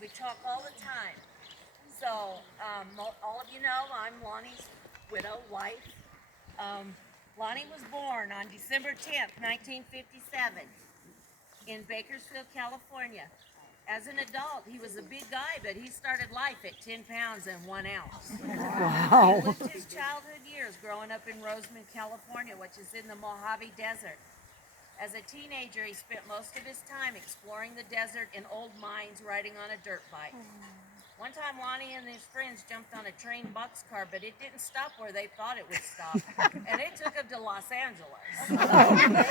We talk all the time. So, all of you know I'm Lonnie's widow, wife. Um, Lonnie was born on December 10th, 1957 in Bakersfield, California. As an adult, he was a big guy, but he started life at 10 pounds and 1 ounce. He Wow. lived his childhood years growing up in Rosamond, California, which is in the Mojave Desert. As a teenager, he spent most of his time exploring the desert in old mines, riding on a dirt bike. One time, Lonnie and his friends jumped on a train boxcar, but it didn't stop where they thought it would stop, and it took them to Los Angeles. They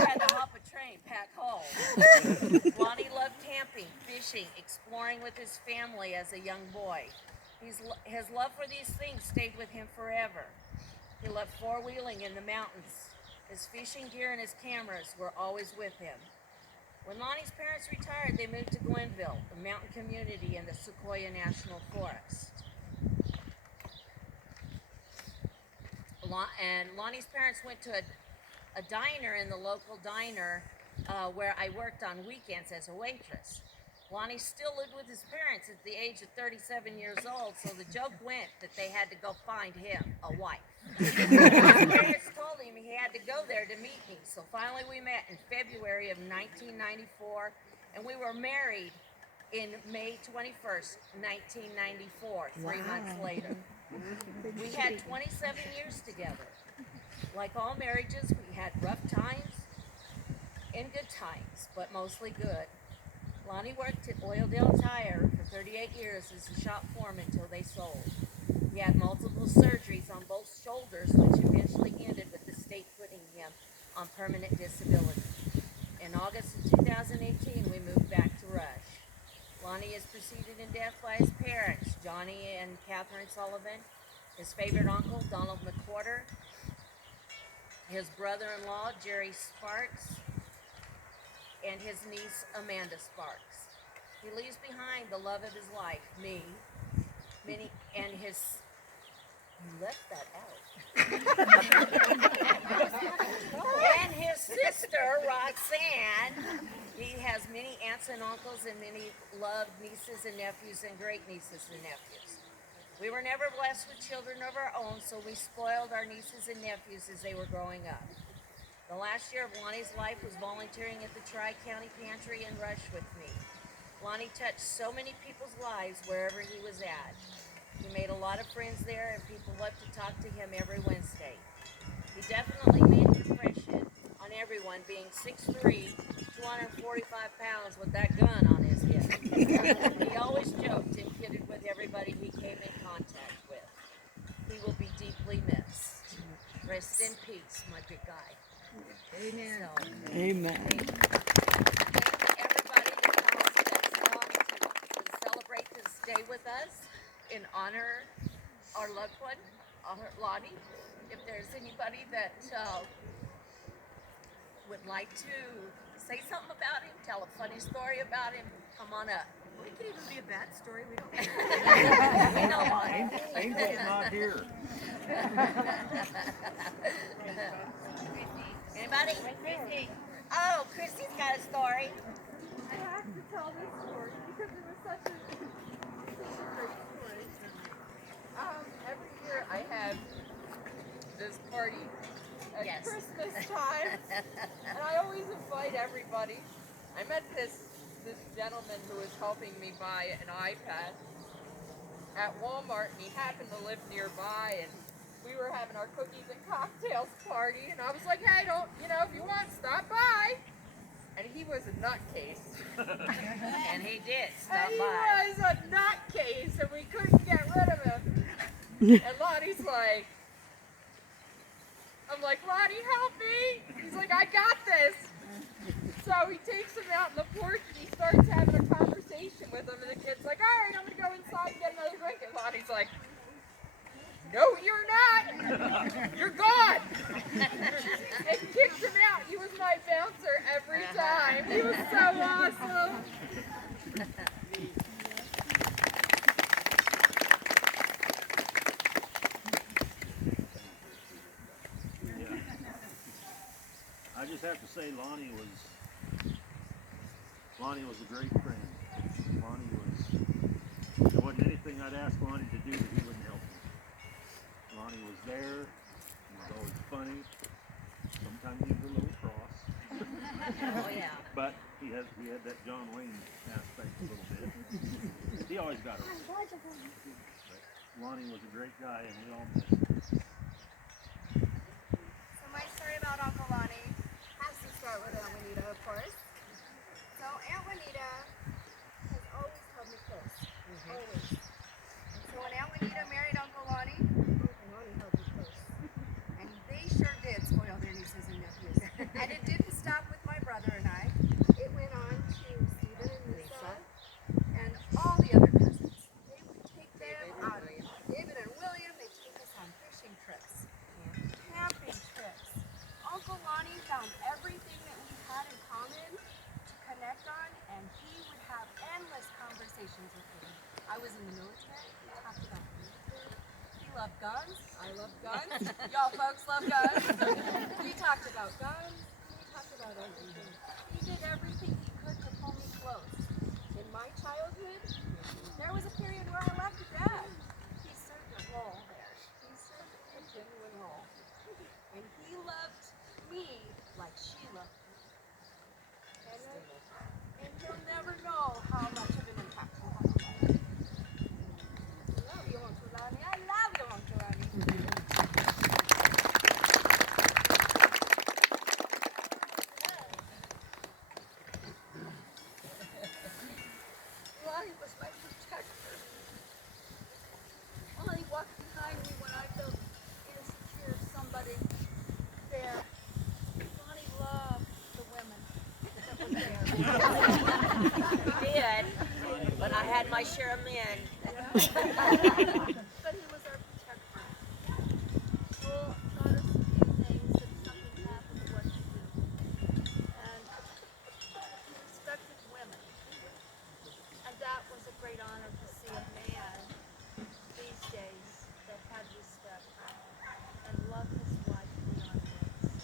had to hop a train back home. Lonnie loved camping, fishing, exploring with his family as a young boy. His love for these things stayed with him forever. He loved four-wheeling in the mountains. His fishing gear and his cameras were always with him. When Lonnie's parents retired, they moved to Glenville, a mountain community in the Sequoia National Forest. And Lonnie's parents went to a diner in the local diner where I worked on weekends as a waitress. Lonnie still lived with his parents at the age of 37 years old, so the joke went that they had to go find him a wife. His parents told him he had to go there to meet me, so finally we met in February of 1994, and we were married in May 21st, 1994, 3 months later. We had 27 years together. Like all marriages, we had rough times and good times, but mostly good. Lonnie worked at Oildale Tire for 38 years as a shop foreman until they sold. He had multiple surgeries on both shoulders, which eventually ended with the state putting him on permanent disability. In August of 2018, we moved back to Rush. Lonnie is preceded in death by his parents, Johnny and Catherine Sullivan, his favorite uncle, Donald McWhorter, his brother-in-law, Jerry Sparks, and his niece, Amanda Sparks. He leaves behind the love of his life, me, and his... You left that out. And his sister, Roxanne. He has many aunts and uncles and many loved nieces and nephews and great nieces and nephews. We were never blessed with children of our own, so we spoiled our nieces and nephews as they were growing up. The last year of Lonnie's life was volunteering at the Tri-County Pantry in Rush with me. Lonnie touched so many people's lives wherever he was at. He made a lot of friends there, and people loved to talk to him every Wednesday. He definitely made an impression on everyone, being 6'3", 245 pounds with that gun on his hip. He always joked and kidded with everybody he came in contact with. He will be deeply missed. Rest in peace, my good guy. Amen. So, Amen. thank everybody that comes to celebrate this day with us in honor our loved one, Lonnie. If there's anybody that would like to say something about him, tell a funny story about him, come on up. Well, it could even be a bad story. We don't care. We know Lonnie. Angel's not here. Anybody? Christy. Oh, Christy's got a story. I have to tell this story because it was such a great story. Every year I have this party at Yes. Christmas time, and I always invite everybody. I met this gentleman who was helping me buy an iPad at Walmart, and he happened to live nearby, and we were having our cookies and cocktails party, and I was like, hey, if you want, stop by. And he was a nutcase. And he did stop And he by. was a nutcase, and we couldn't get rid of him. And Lonnie's like, I'm like, Lonnie, help me. He's like, I got this. So he takes him out in the porch, and he starts having a conversation with him, and the kid's like, all right, I'm going to go inside and get another drink. And Lonnie's like, no, you're not. You're gone. And kicked him out. He was my bouncer every time. He was so awesome. Yeah. I just have to say Lonnie was a great friend. Lonnie was I'd ask Lonnie to do that he wouldn't help me. Lonnie was there. He was always funny. Sometimes he was a little cross. Oh yeah. But he had that John Wayne aspect a little bit. He always got it. But Lonnie was a great guy, and we all missed him. So my story about Uncle Lonnie has to start with Aunt Juanita, of course. So Aunt Juanita has always held me close. Always. And so when Aunt Juanita married Uncle Lonnie, Uncle Lonnie held me close. And they sure did spoil their nieces and nephews. And it didn't stop with my brother and I. It went on to Stephen and Lisa and all the other cousins. They would take them out. David and William, they take us on fishing trips, camping trips. Uncle Lonnie found everything that we had in common to connect on, and he would have endless conversations with me. I was in the military. We talked about the military. He loved guns. I love guns. Y'all folks love guns. We talked about guns. We talked about everything. He did everything he could to pull me close. In my childhood, there was a period where I left Dad. He served a role there. He served a genuine role. And he loved me like she loved me. And you'll never know how much of an impact he had on my life. I love you, Uncle Lonnie. I love you, Uncle Lonnie. Lonnie was my protector. Lonnie walked behind me when I felt insecure of somebody there. Lonnie loved the women that were there. He did, but I had my share of men. But he was our protector. Well, taught us a few things if something happened, what to do. And he respected women. And that was a great honor to see a man these days that had respect and loved his wife beyond words.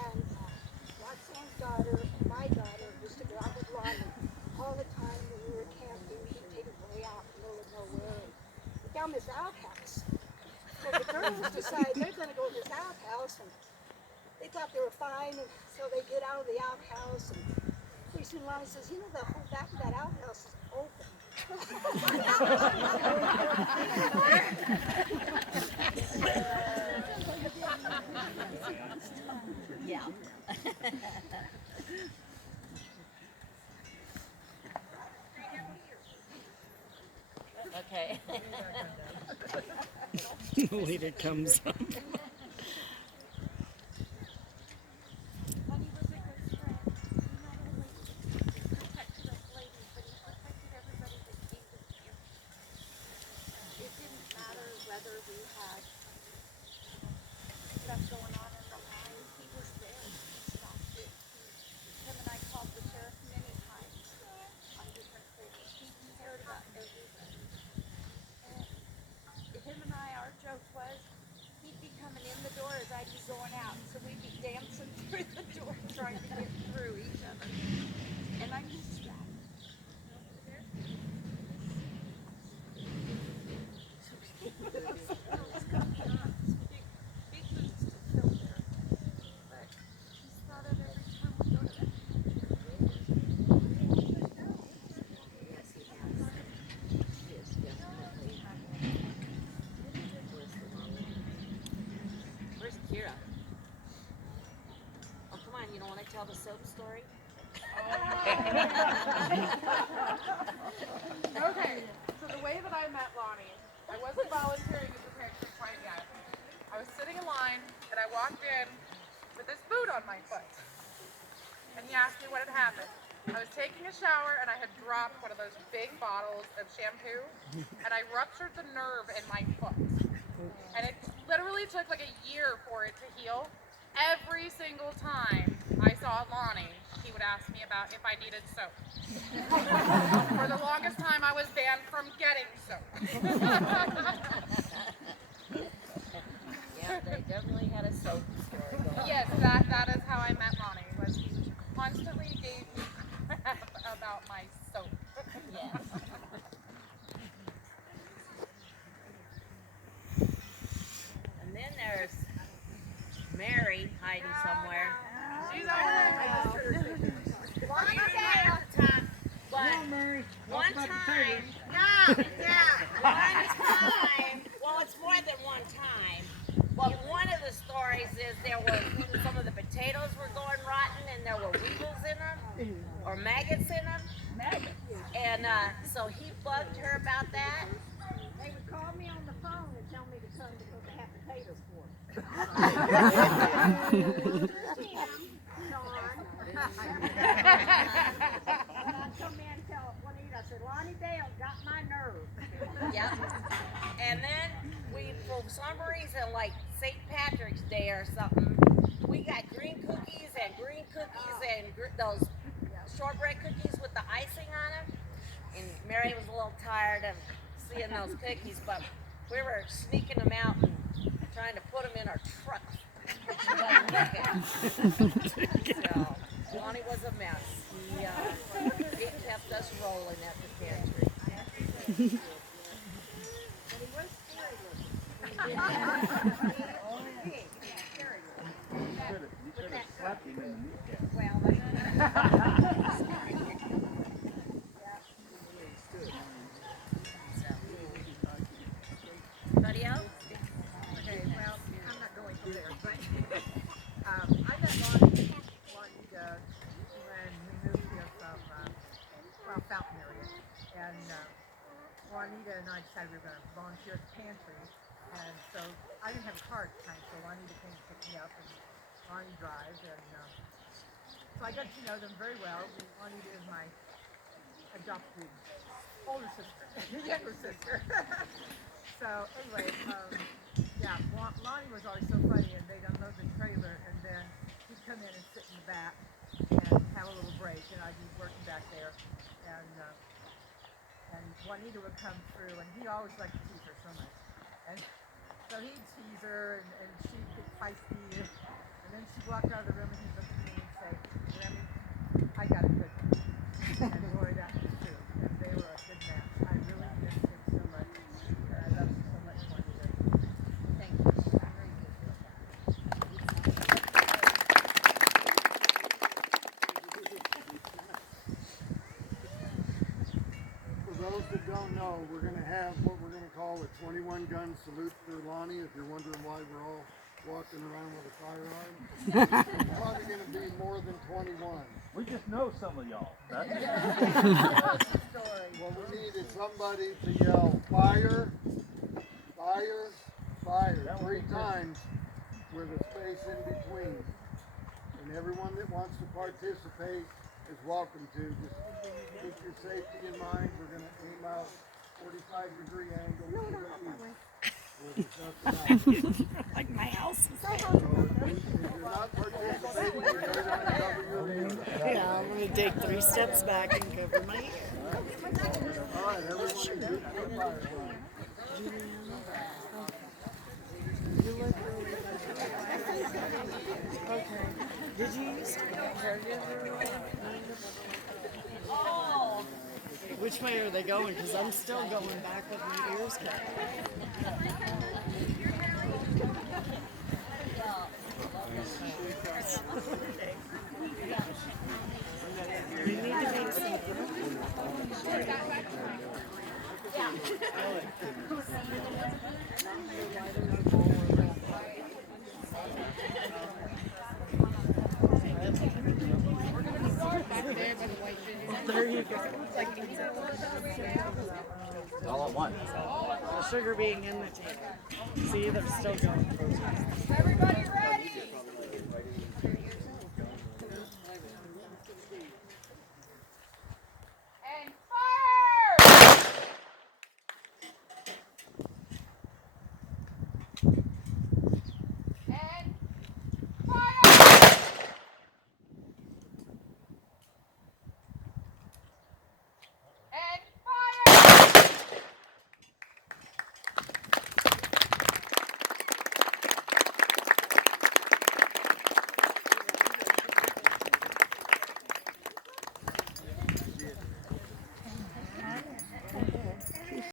And Roxanne's daughter and my daughter used to go out with Lonnie all the time when we were camping. He'd take us way out in the middle of nowhere. We found this outhouse. So the girls decide they're going to go to this outhouse, and they thought they were fine, and so they get out of the outhouse, and pretty soon Lonnie says, you know, the whole back of that outhouse is open. Yeah. Okay. Later comes up. Lonnie was a good friend. He not only protected us ladies, but he protected everybody that came to camp. It didn't matter whether we had stuff going on in our lives. He was there. He stopped it. Him and I called the sheriff many times on different things. He cared about everything. And him and I, our joke was, he'd be coming in the door as I'd be going out. So we'd be dancing through the door trying to get through each other. And I miss that. Those coming on, big boots to fill there. But he's thought of every time we go to that. Yes, he has. He is definitely. Where's Kira? Oh, come on, you don't want to tell the soap story? Okay, so the way that I met Lonnie, I wasn't volunteering as a picture quite yet. I was sitting in line, and I walked in with this boot on my foot. And he asked me what had happened. I was taking a shower, and I had dropped one of those big bottles of shampoo, and I ruptured the nerve in my foot. And it literally took like a year for it to heal. Every single time I saw Lonnie, he would ask me about if I needed soap. For the longest time, I was banned from getting soap. Yeah. They definitely had a soap story going. Yes, that is how I met Lonnie. Was he constantly gave me crap about my soap. Yeah. And then there's Mary hiding somewhere. She's over there. Lonnie didn't have the time, but one time, well, it's more than one time. But one of the stories is there were some of the potatoes were going rotten, and there were weevils in them, or maggots in them. And so he bugged her about that. They would call me on the phone and tell me to come because they have potatoes for me. I'd come in and tell Juanita, I said, Lonnie Dale got my nerve. Yep. And then we, for some reason, like St. Patrick's Day or something, we got green cookies and those shortbread cookies with the icing on them. And Mary was a little tired of seeing those cookies, but we were sneaking them out and trying to put them in our truck. She wasn't looking. So, Lonnie was a mess. He kept us rolling at the pantry. But he was scary looking. You could have slapped him in the kneecap. Well, Anybody else? Okay, well, I'm not going to there, but I met Lonnie when we moved here from, Fountain area. And Juanita and I decided we were going to volunteer at the pantry. And so I didn't have a car at the time, so Juanita came to pick me up, and Lonnie drives. And so I got to know them very well. Juanita is my adopted older sister, younger sister. So anyway, Lonnie was always so funny, and they'd unload the trailer, and then he'd come in and sit in the back and have a little break, and I'd be working back there, and Juanita would come through, and he always liked to tease her so much, and so he'd tease her, and she'd get feisty, and then she'd walk out of the room, and he'd look at me and say, Remy, I got a good one, and boy, that was true, and they were a good match. I really missed him so much, and I love him so much, Juanita. Thank you. For those that don't know, we're going to have what we're going to call a 21 gun salute for Lonnie. If you're wondering why we're all walking around with a firearm, it's probably going to be more than 21. We just know some of y'all. That's What we need is somebody to yell fire, fire, fire 3 times with a space in between. And everyone that wants to participate is welcome to. Just keep your safety in mind. We're going to aim out 45-degree angle. Like my house. So if you're not participating, you're going to cover your ears. Yeah, I'm gonna take 3 steps back and cover my ear. All right, everyone is good for the fire. Okay. Did you used to go caregiver? Oh, Which way are they going? Because I'm still going back with my ears cut. We need to make some. There you go. All at once. The sugar being in the tank. See, they're still going. Everybody